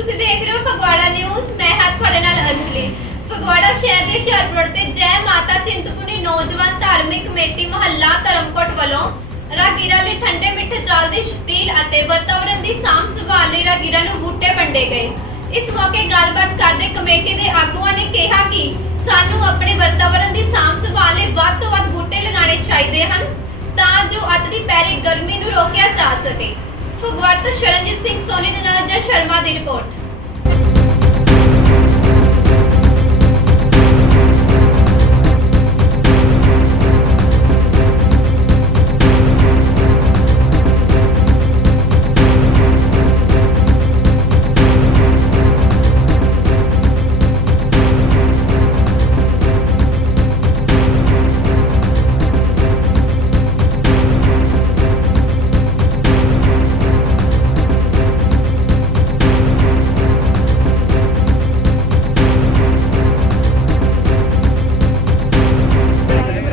ਤੁਸੀਂ ਦੇਖ ਰਹੇ ਹੋ ਫਗਵਾੜਾ ਨਿਊਜ਼, ਮੈਂ ਹਾਂ ਤੁਹਾਡੇ ਨਾਲ ਅੰਜਲੀ। ਫਗਵਾੜਾ ਸ਼ਹਿਰ ਦੇ ਹੁਸ਼ਿਆਰਪੁਰ ਰੋਡ ਤੇ ਜੈ ਮਾਤਾ ਚਿੰਤਪੁਰਨੀ ਨੌਜਵਾਨ ਧਾਰਮਿਕ ਕਮੇਟੀ ਮਹੱਲਾ ਧਰਮਕੋਟ ਵੱਲੋਂ ਰਾਗੀਰਾ ਲਈ ਠੰਡੇ ਮਿੱਠੇ ਜਲ ਦੀ ਛਬੀਲ ਅਤੇ ਵਾਤਾਵਰਣ ਦੀ ਸਾਂਭ ਸੰਭਾਲ ਲਈ ਰਾਗੀਰਾ ਨੂੰ ਬੂਟੇ ਵੰਡੇ ਗਏ। ਇਸ ਮੌਕੇ ਗੱਲਬਾਤ ਕਰਦੇ ਕਮੇਟੀ ਦੇ ਆਗੂਆਂ ਨੇ ਕਿਹਾ ਕਿ ਸਾਨੂੰ ਆਪਣੇ ਵਾਤਾਵਰਣ ਦੀ ਸਾਂਭ ਸੰਭਾਲ ਲਈ ਵੱਧ ਤੋਂ ਵੱਧ ਬੂਟੇ ਲਗਾਉਣੇ ਚਾਹੀਦੇ ਹਨ ਤਾਂ ਜੋ ਅੱਤ ਦੀ ਪੈਰੀ ਗਰਮੀ ਨੂੰ ਰੋਕਿਆ ਜਾ ਸਕੇ। ਫਗਵਾੜਾ ਤੋਂ ਸ਼ਰਨਜੀਤ ਸਿੰਘ ਸੋਨੀ ਦੇ ਨਾਲ ਜੈ ਸ਼ਰਮਾ ਦੀ ਰਿਪੋਰਟ।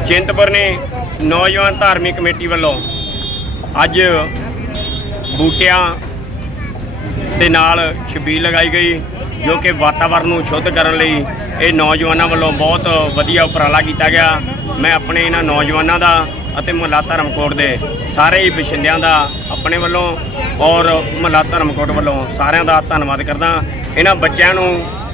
ਚਿੰਤਪੁਰਨੀ ਨੌਜਵਾਨ ਧਾਰਮਿਕ ਕਮੇਟੀ ਵੱਲੋਂ ਅੱਜ ਬੂਟਿਆਂ ਦੇ ਨਾਲ ਛਬੀਲ ਲਗਾਈ ਗਈ, ਜੋ ਕਿ ਵਾਤਾਵਰਨ ਨੂੰ ਸ਼ੁੱਧ ਕਰਨ ਲਈ ਇਹ ਨੌਜਵਾਨਾਂ ਵੱਲੋਂ ਬਹੁਤ ਵਧੀਆ ਉਪਰਾਲਾ ਕੀਤਾ ਗਿਆ। ਮੈਂ ਆਪਣੇ ਇਹਨਾਂ ਨੌਜਵਾਨਾਂ ਦਾ ਅਤੇ ਮੁਹੱਲਾ ਧਰਮਕੋਟ ਦੇ ਸਾਰੇ ਹੀ ਬਸ਼ਿੰਦਿਆਂ ਦਾ ਆਪਣੇ ਵੱਲੋਂ ਔਰ ਮੁਹੱਲਾ ਧਰਮਕੋਟ ਵੱਲੋਂ ਸਾਰਿਆਂ ਦਾ ਧੰਨਵਾਦ ਕਰਦਾ ਇਹਨਾਂ ਬੱਚਿਆਂ ਨੂੰ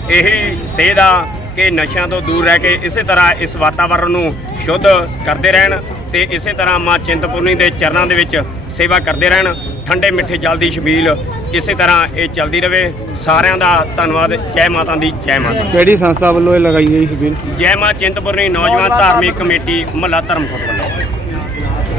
ਇਹੀ ਸੇਧ ਆ ਕਿ ਨਸ਼ਿਆਂ ਤੋਂ ਦੂਰ ਰਹਿ ਕੇ ਇਸੇ ਤਰ੍ਹਾਂ ਇਸ ਵਾਤਾਵਰਨ ਨੂੰ ਸ਼ੁੱਧ ਕਰਦੇ ਰਹਿਣ ਤੇ ਇਸੇ ਤਰ੍ਹਾਂ ਮਾਂ ਚਿੰਤਪੁਰਨੀ ਦੇ ਚਰਨਾਂ ਦੇ ਵਿੱਚ ਸੇਵਾ ਕਰਦੇ ਰਹਿਣ ਠੰਡੇ ਮਿੱਠੇ ਜਲ ਦੀ ਛਬੀਲ ਇਸੇ ਤਰ੍ਹਾਂ ਇਹ ਚੱਲਦੀ ਰਹੇ ਸਾਰਿਆਂ ਦਾ ਧੰਨਵਾਦ। ਜੈ ਮਾਤਾ ਦੀ ਜੈ ਮਾਤਾ ਕਿਹੜੀ ਸੰਸਥਾ ਵੱਲੋਂ ਇਹ ਲਗਾਈ ਗਈ ਛਬੀਲ? ਜੈ ਮਾਂ ਚਿੰਤਪੁਰਨੀ ਨੌਜਵਾਨ ਧਾਰਮਿਕ ਕਮੇਟੀ ਮਹੱਲਾ ਧਰਮਕੋਟ ਵੱਲੋਂ।